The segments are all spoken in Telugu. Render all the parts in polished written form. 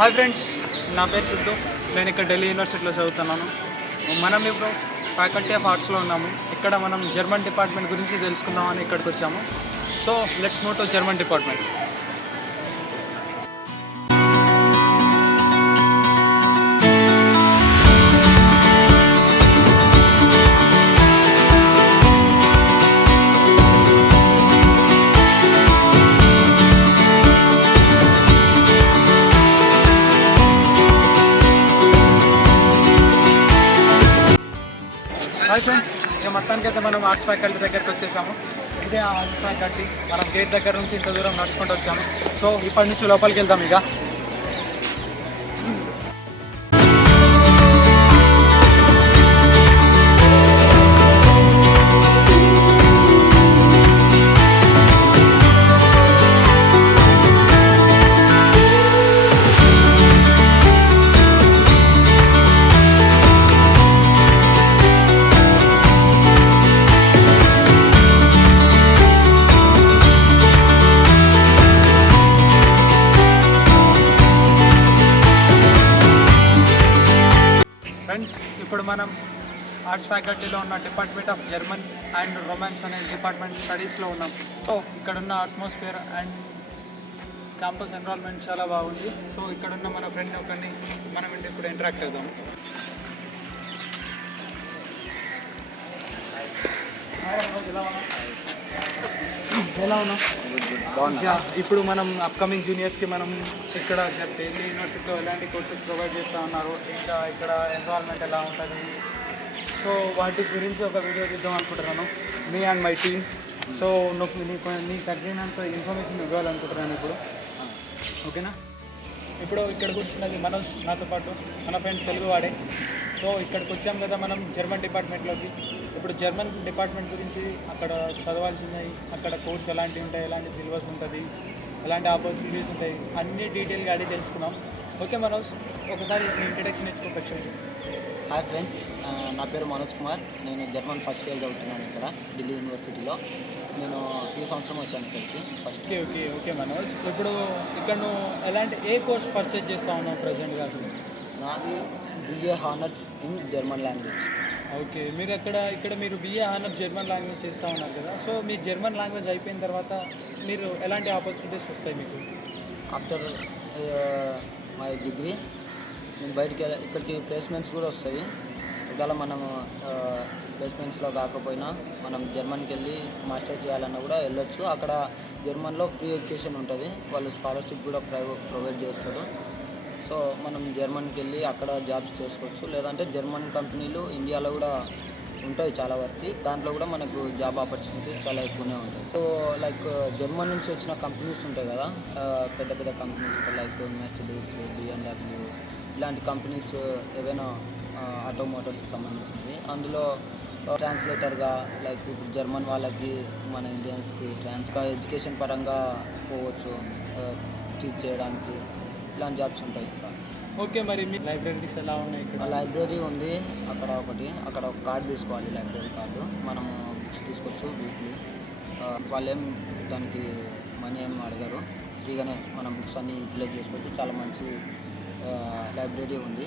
హాయ్ ఫ్రెండ్స్, నా పేరు సిద్ధు. నేను ఇక్కడ ఢిల్లీ యూనివర్సిటీలో చదువుతున్నాను. మనం ఇప్పుడు ఫ్యాకల్టీ ఆఫ్ ఆర్ట్స్లో ఉన్నాము. ఇక్కడ మనం జర్మన్ డిపార్ట్మెంట్ గురించి తెలుసుకుందామని ఇక్కడికి వచ్చాము. So let's move to German department. Hi friends, ఇక మొత్తానికైతే మనం ఆర్ట్స్ ఫ్యాకల్టీ దగ్గరికి వచ్చేసాము. ఇదే ఆర్ట్స్ ఫ్యాకల్టీ. మనం గేట్ దగ్గర నుంచి ఇంత దూరం నడుచుకుంటూ వచ్చాము. సో ఇప్పటి నుంచి లోపలికి వెళ్దాం. ఇక ఫ్రెండ్స్, ఇప్పుడు మనం ఆర్ట్స్ ఫ్యాకల్టీలో ఉన్న department of German and romance అనే డిపార్ట్మెంట్ స్టడీస్లో ఉన్నాం. సో ఇక్కడున్న అట్మాస్ఫియర్ అండ్ క్యాంపస్ ఎన్విరాన్మెంట్ చాలా బాగుంది. సో ఇక్కడున్న మన ఫ్రెండ్ ఒకరిని మనం ఇప్పుడు ఇంటరాక్ట్ అవుదాం. ఎలా ఉన్నా బాగుంది. ఇప్పుడు మనం అప్కమింగ్ జూనియర్స్కి మనం ఇక్కడ ఢిల్లీ యూనివర్సిటీలో ఎలాంటి కోర్సెస్ ప్రొవైడ్ చేస్తూ ఉన్నారు, ఇంకా ఇక్కడ ఎన్విరాన్మెంట్ ఎలా ఉంటుంది, సో వాటి గురించి ఒక వీడియో తీద్దాం అనుకుంటున్నాను, me and my team. So నీకు తగ్గినంత ఇన్ఫర్మేషన్ ఇవ్వాలనుకుంటున్నాను ఇప్పుడు. ఓకేనా? ఇప్పుడు ఇక్కడ కూర్చున్నది మనోజ్, నాతో పాటు మన ఫ్రెండ్ తెలుగు వాడే. సో ఇక్కడికి వచ్చాం కదా మనం జర్మన్ డిపార్ట్మెంట్లోకి. ఇప్పుడు జర్మన్ డిపార్ట్మెంట్ గురించి అక్కడ చదవాల్సినవి, అక్కడ కోర్స్ ఎలాంటివి ఉంటాయి, ఎలాంటి సిలబస్ ఉంటుంది, ఎలాంటి ఆపర్చునిటీస్ ఉంటాయి, అన్ని డీటెయిల్గా అడిగి తెలుసుకున్నాం. ఓకే మనోజ్, ఒకసారి మీ ఇంట్రడక్షన్ ఇచ్చుకోవచ్చు. హాయ్ ఫ్రెండ్స్, నా పేరు మనోజ్ కుమార్. నేను జర్మన్ ఫస్ట్ ఇయర్ చదువుతున్నాను ఇక్కడ ఢిల్లీ యూనివర్సిటీలో. నేను ఈ సంవత్సరం వచ్చాను ఇక్కడికి ఫస్ట్. ఓకే మనోజ్, ఇప్పుడు ఇక్కడ నువ్వు ఏ కోర్స్ పర్చేజ్ చేస్తా ఉన్నావు ప్రజెంట్గా? నాది BA honours in German language. Okay, మీరు ఇక్కడ మీరు బిఏ హానర్స్ జర్మన్ లాంగ్వేజ్ చేస్తూ ఉన్నారు కదా. సో మీ జర్మన్ లాంగ్వేజ్ అయిపోయిన తర్వాత మీరు ఎలాంటి ఆపర్చునిటీస్ వస్తాయి మీకు? ఆఫ్టర్ మై డిగ్రీ నేను బయటికి ఇక్కడికి ప్లేస్మెంట్స్ కూడా వస్తాయి. ఒకవేళ మనం ప్లేస్మెంట్స్లో కాకపోయినా మనం జర్మన్కి వెళ్ళి మాస్టర్ చేయాలన్నా కూడా వెళ్ళొచ్చు. అక్కడ జర్మన్లో ఫ్రీ ఎడ్యుకేషన్ ఉంటుంది, వాళ్ళు స్కాలర్షిప్ కూడా ప్రొవైడ్ చేస్తారు. సో మనం జర్మన్కి వెళ్ళి అక్కడ జాబ్స్ చేసుకోవచ్చు. లేదంటే జర్మన్ కంపెనీలు ఇండియాలో కూడా ఉంటాయి చాలా వరకు, దాంట్లో కూడా మనకు జాబ్ ఆపర్చునిటీస్ చాలా ఎక్కువనే ఉంటాయి. సో లైక్ జర్మన్ నుంచి వచ్చిన కంపెనీస్ ఉంటాయి కదా, పెద్ద పెద్ద కంపెనీస్ లైక్ మెర్సిడీస్, BMW ఇలాంటి కంపెనీస్ ఏవైనా ఆటోమోటివ్స్కి సంబంధించినవి, అందులో ట్రాన్స్లేటర్గా లైక్ ఇప్పుడు జర్మన్ వాళ్ళకి మన ఇండియన్స్కి ఎడ్యుకేషన్ పరంగా పోవచ్చు, టీచ్ చేయడానికి, ఇలాంటి జాబ్స్ ఉంటాయి ఇక్కడ. ఓకే, మరి మీ లైబ్రరీస్ ఎలా ఉన్నాయి? ఇక్కడ లైబ్రరీ ఉంది అక్కడ ఒక కార్డు తీసుకోవాలి, లైబ్రరీ కార్డు. మనము బుక్స్ తీసుకోవచ్చు వీక్లీ. వాళ్ళేం దానికి మనీ ఏం అడగరు, ఫ్రీగానే మనం బుక్స్ అన్నీ యూటిలైజ్ చేసుకోవచ్చు. చాలా మంచి లైబ్రరీ ఉంది.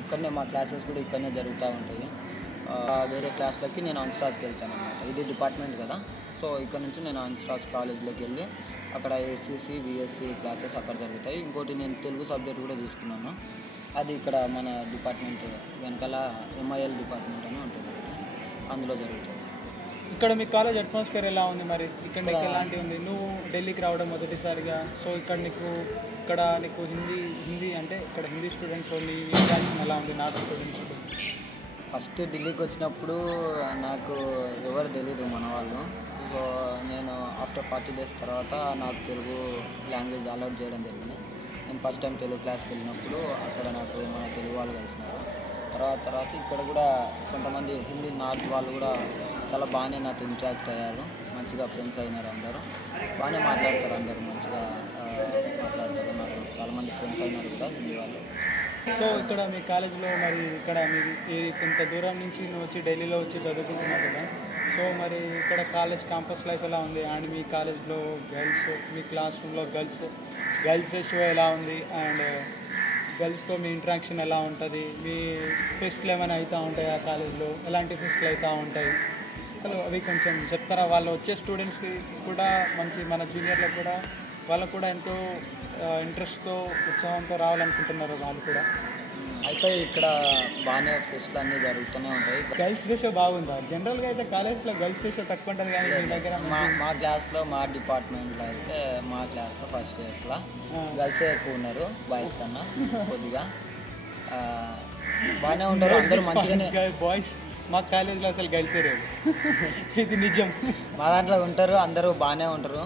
ఇక్కడనే మా క్లాసెస్ కూడా ఇక్కడనే జరుగుతూ ఉంటాయి. వేరే క్లాస్లకి నేను అన్స్టాస్కి వెళ్తాను అన్నమాట. ఇది డిపార్ట్మెంట్ కదా, సో ఇక్కడ నుంచి నేను అన్స్టాస్ కాలేజ్లోకి వెళ్ళి అక్కడ ACC, VSc క్లాసెస్ అక్కడ జరుగుతాయి. ఇంకోటి నేను తెలుగు సబ్జెక్ట్ కూడా తీసుకున్నాను, అది ఇక్కడ మన డిపార్ట్మెంట్ వెనకాల MIL డిపార్ట్మెంట్ అని ఉంటుంది, అందులో జరుగుతుంది. ఇక్కడ మీ కాలేజ్ అట్మాస్ఫియర్ ఎలా ఉంది మరి? ఇక్కడ నీకు ఎలాంటి ఉంది? నువ్వు ఢిల్లీకి రావడం మొదటిసారిగా, సో ఇక్కడ నీకు హిందీ అంటే ఇక్కడ హిందీ స్టూడెంట్స్ నీ ఇంట్రాక్షన్ ఎలా ఉంది నార్త్ స్టూడెంట్స్? ఫస్ట్ ఢిల్లీకి వచ్చినప్పుడు నాకు ఎవరు తెలీదు మన వాళ్ళు. సో నేను ఆఫ్టర్ 40 days తర్వాత నాకు తెలుగు లాంగ్వేజ్ అలౌట్ చేయడం జరిగింది. నేను ఫస్ట్ టైం తెలుగు క్లాస్కి వెళ్ళినప్పుడు అక్కడ నాకు మన తెలుగు వాళ్ళు కలిసినారు. తర్వాత ఇక్కడ కూడా కొంతమంది హిందీ నార్త్ వాళ్ళు కూడా చాలా బాగానే నాతో ఇంటరాక్ట్ అయ్యారు, మంచిగా ఫ్రెండ్స్ అయినారు. అందరూ బాగానే మాట్లాడతారు, అందరూ మంచిగా మాట్లాడతారు. నాకు చాలామంది ఫ్రెండ్స్ అయినారు కూడా హిందీ వాళ్ళు. సో ఇక్కడ మీ కాలేజీలో మరి ఇక్కడ మీరు కొంత దూరం నుంచి నువ్వు వచ్చి ఢిల్లీలో వచ్చి చదువుకుంటున్నావు కదా, సో మరి ఇక్కడ కాలేజ్ క్యాంపస్ లైఫ్ ఎలా ఉంది? అండ్ మీ కాలేజ్లో గర్ల్స్, మీ క్లాస్ రూమ్లో గర్ల్స్ రేషియో ఎలా ఉంది? అండ్ గర్ల్స్తో మీ ఇంటరాక్షన్ ఎలా ఉంటుంది? మీ ఫెస్ట్లు ఏమైనా అవుతూ ఉంటాయి ఆ కాలేజ్లో? ఎలాంటి ఫెస్ట్లు అవుతూ ఉంటాయి? అసలు అవి కొంచెం చెప్తారా? వాళ్ళు వచ్చే స్టూడెంట్స్కి కూడా మంచి, మన జూనియర్లకు కూడా వాళ్ళకు కూడా ఎంతో ఇంట్రెస్ట్తో ఉత్సాహంతో రావాలనుకుంటున్నారు వాళ్ళు కూడా. అయితే ఇక్కడ బాగానే ఫెస్ట్లు అన్నీ జరుగుతూనే ఉంటాయి. గర్ల్స్ రేషియో బాగుందా? జనరల్గా అయితే కాలేజ్లో గర్ల్స్ రేషియో తక్కువ ఉంటుంది, కానీ మీ దగ్గర మా క్లాస్లో, మా డిపార్ట్మెంట్లో అయితే మా క్లాస్లో ఫస్ట్ ఇయర్స్లో గర్ల్సే ఎక్కువ ఉన్నారు బాయ్స్ కన్నా. కొద్దిగా బాగానే ఉంటారు అందరూ మంచిగానే. బాయ్స్ మా కాలేజ్లో అసలు గర్ల్సే లేదు, ఇది నిజం. మా దాంట్లో ఉంటారు, అందరూ బాగానే ఉంటారు.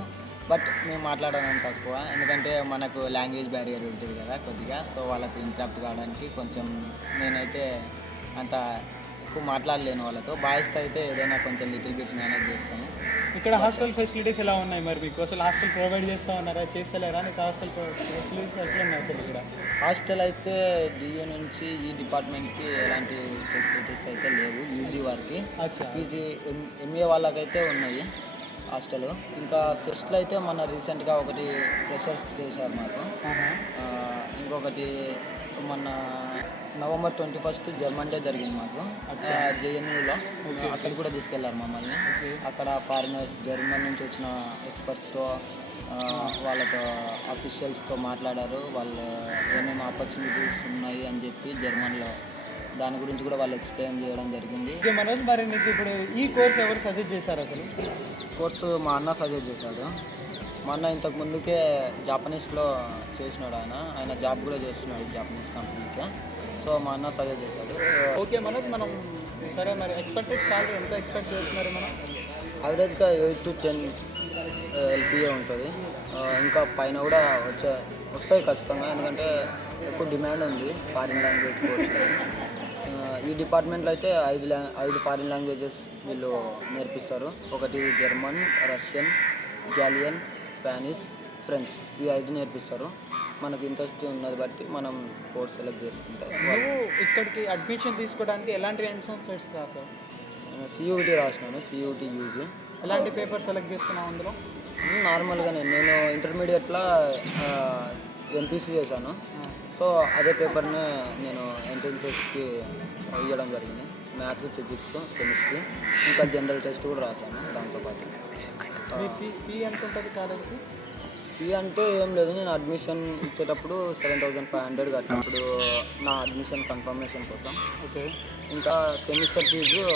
బట్ మేము మాట్లాడడం తక్కువ, ఎందుకంటే మనకు లాంగ్వేజ్ బ్యారియర్ ఉంటుంది కదా కొద్దిగా. సో వాళ్ళకి ఇంటరప్ట్ కావడానికి కొంచెం నేనైతే అంత ఎక్కువ మాట్లాడలేను వాళ్ళతో. బాయ్స్కి అయితే ఏదైనా కొంచెం లిటిల్ బిట్ మేనేజ్ చేస్తాను. ఇక్కడ హాస్టల్ ఫెసిలిటీస్ ఎలా ఉన్నాయి మరి మీకు? అసలు హాస్టల్ ప్రొవైడ్ చేస్తూ ఉన్నారా, చేస్తలేరా? నీకు హాస్టల్ ఫెసిలిటీస్ ఎట్లా ఉన్నాయి అసలు ఇక్కడ? హాస్టల్ అయితే డియూ నుంచి ఈ డిపార్ట్మెంట్కి ఎలాంటి ఫెసిలిటీస్ అయితే లేవు. యూజీ వారికి, పీజీ ఎంఏ వాళ్ళకైతే ఉన్నాయి హాస్టల్. ఇంకా ఫెస్ట్లు అయితే మన రీసెంట్గా ఒకటి ఫ్రెషర్స్ చేశారు మాకు. ఇంకొకటి మొన్న November 21 జర్మన్ డే జరిగింది మాకు జేఎన్యూలో. అక్కడికి కూడా తీసుకెళ్లారు మమ్మల్ని. అక్కడ ఫారినర్స్, జర్మన్ నుంచి వచ్చిన ఎక్స్పర్ట్స్తో, వాళ్ళతో అఫీషియల్స్తో మాట్లాడారు. వాళ్ళు ఏమేమి ఆపర్చునిటీస్ ఉన్నాయి అని చెప్పి జర్మన్లో దాని గురించి కూడా వాళ్ళు ఎక్స్ప్లెయిన్ చేయడం జరిగింది. మనోజ్, మరి నీకు ఇప్పుడు ఈ కోర్స్ ఎవరు సజెస్ట్ చేశారు? అసలు కోర్సు మా అన్న సజెస్ట్ చేశాడు. మా అన్న ఇంతకు ముందుకే జాపనీస్లో చేసినాడు. ఆయన జాబ్ కూడా చేస్తున్నాడు జాపనీస్ కంపెనీకి. సో మా అన్న సజెస్ట్ చేశాడు. ఓకే మనోజ్, మనం సరే మరి ఎక్స్పెక్టెడ్ సాలరీ ఎంత ఎక్స్పెక్ట్ చేస్తున్నారు మనం? యావరేజ్గా 8 to 10 LPA ఉంటుంది. ఇంకా పైన కూడా వస్తాయి ఖచ్చితంగా, ఎందుకంటే ఎక్కువ డిమాండ్ ఉంది ఫారిన్ లాంగ్వేజ్ కోర్స్. ఈ డిపార్ట్మెంట్లో అయితే 5 ఫారిన్ లాంగ్వేజెస్ వీళ్ళు నేర్పిస్తారు. ఒకటి German, Russian, Italian, Spanish, French, ఈ 5 నేర్పిస్తారు. మనకి ఇంట్రెస్ట్ ఉన్నది బట్టి మనం కోర్స్ సెలెక్ట్ చేసుకుంటాం. నువ్వు ఇక్కడికి అడ్మిషన్ తీసుకోవడానికి ఎలాంటి ఎంట్రన్స్ వస్తుందా సార్? CUT రాసినాను, CUT UG. ఎలాంటి పేపర్ సెలెక్ట్ చేసుకున్నావు అందులో? నార్మల్గానే నేను ఇంటర్మీడియట్లో MPC చేశాను. సో అదే పేపర్నే నేను ఎంట్రన్స్ టెస్ట్కి ఇవ్వడం జరిగింది. మ్యాథ్స్, ఫిజిక్స్, కెమిస్ట్రీ, ఇంకా జనరల్ టెస్ట్ కూడా రాశాను దాంతోపాటు. ఫీ ఎంత ఉంటుంది కాలేజ్కి? ఫీ అంటే ఏం లేదు, నేను అడ్మిషన్ ఇచ్చేటప్పుడు 7,500 కట్టినప్పుడు నా అడ్మిషన్ కన్ఫర్మేషన్ కోసం. ఓకే. ఇంకా సెమిస్టర్ ఫీజు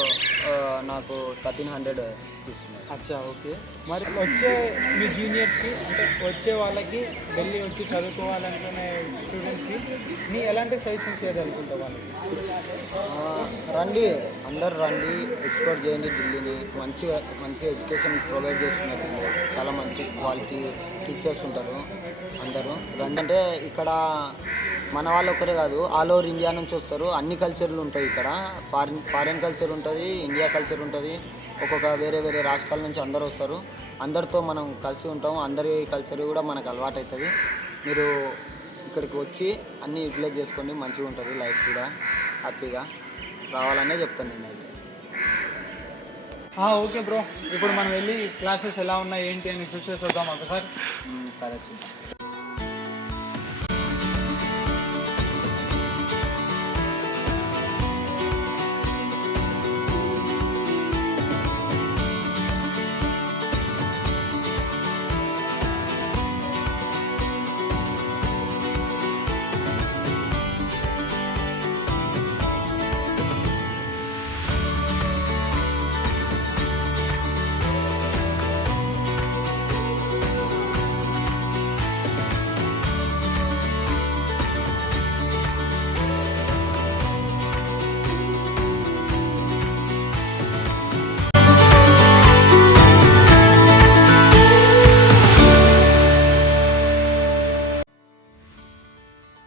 నాకు 1,300 తీసుకున్నాను. అచ్చా, ఓకే. మరి వచ్చే మీ జూనియర్స్కి, అంటే వచ్చే వాళ్ళకి ఢిల్లీ వచ్చి చదువుకోవాలనుకునే స్టూడెంట్స్కి నీ ఎలాంటి సజెషన్స్ చేయగలుగుతుంటావు వాళ్ళకి? రండి, అందరు రండి, ఎక్స్ప్లోర్ చేయండి ఢిల్లీని. మంచి ఎడ్యుకేషన్ ప్రొవైడ్ చేస్తున్నారు. చాలా మంచి క్వాలిటీ టీచర్స్ ఉంటారు. అందరూ రండి. అంటే ఇక్కడ మన వాళ్ళు ఒక్కరే కాదు, ఆల్ ఓవర్ ఇండియా నుంచి వస్తారు. అన్ని కల్చర్లు ఉంటాయి ఇక్కడ. ఫారిన్ కల్చర్ ఉంటుంది, ఇండియా కల్చర్ ఉంటుంది. ఒక్కొక్క వేరే రాష్ట్రాల నుంచి అందరూ వస్తారు. అందరితో మనం కలిసి ఉంటాము. అందరి కల్చర్ కూడా మనకు అలవాటు అవుతుంది. మీరు ఇక్కడికి వచ్చి అన్నీ యూటిలైజ్ చేసుకోండి, మంచిగా ఉంటుంది లైఫ్ కూడా. హ్యాపీగా రావాలనే చెప్తాను నేనైతే. ఓకే బ్రో, ఇప్పుడు మనం వెళ్ళి క్లాసెస్ ఎలా ఉన్నాయి ఏంటి అని చూసేసి వద్దాం ఒకసారి. సరే చూద్దాం.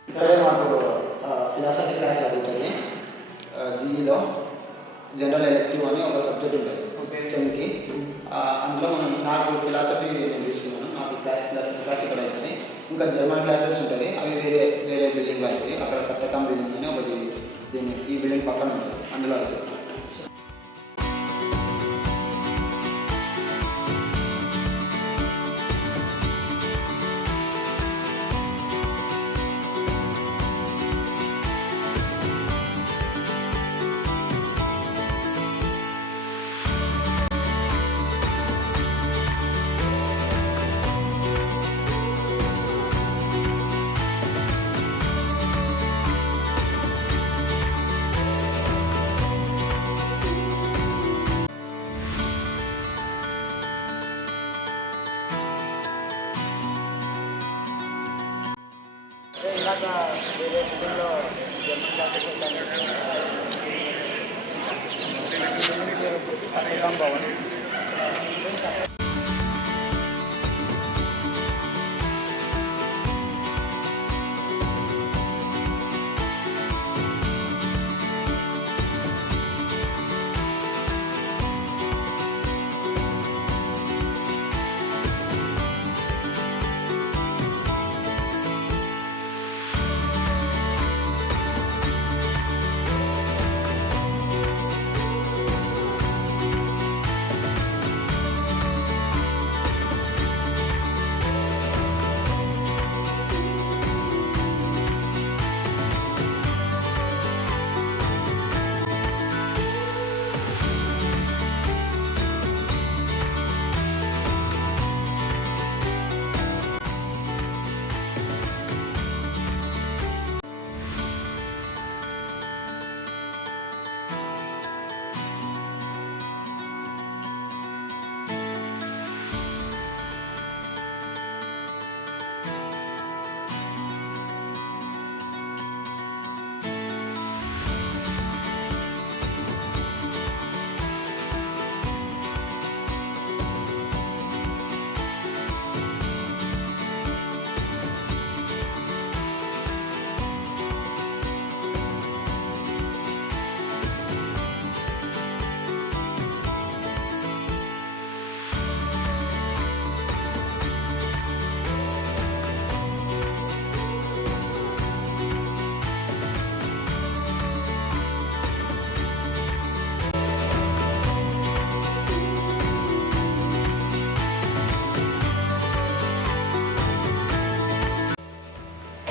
ఇక్కడే మాకు ఫిలాసఫీ క్లాస్ జరుగుతుంది. జీఈలో జనరల్ ఎలెక్టివ్ అని ఒక సబ్జెక్ట్ ఉంటుంది సెమ్కి. అందులో నాకు ఫిలాసఫీ నేను తీసుకున్నాను. నాకు క్లాస్ ఇక్కడ అవుతుంది. ఇంకా జర్మన్ క్లాసెస్ ఉంటుంది, అవి వేరే వేరే బిల్డింగ్ అవుతాయి. అక్కడ సత్యకాం బిల్డింగ్ అని ఒకటి దీన్ని ఈ బిల్డింగ్ పక్కన ఉంటుంది, అందులో అవుతుంది. ఇందాక వేరే బిల్డింగ్లో German classes Satyakam Bhavan.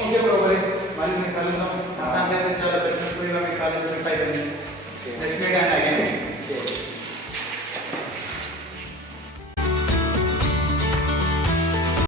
Okay bro, మళ్ళీ మీకు కలుద్దాం. మొత్తానికి అయితే చాలా సక్సెస్ఫుల్గా మీ కాలేజ్ అయిపోయింది. Next day and again.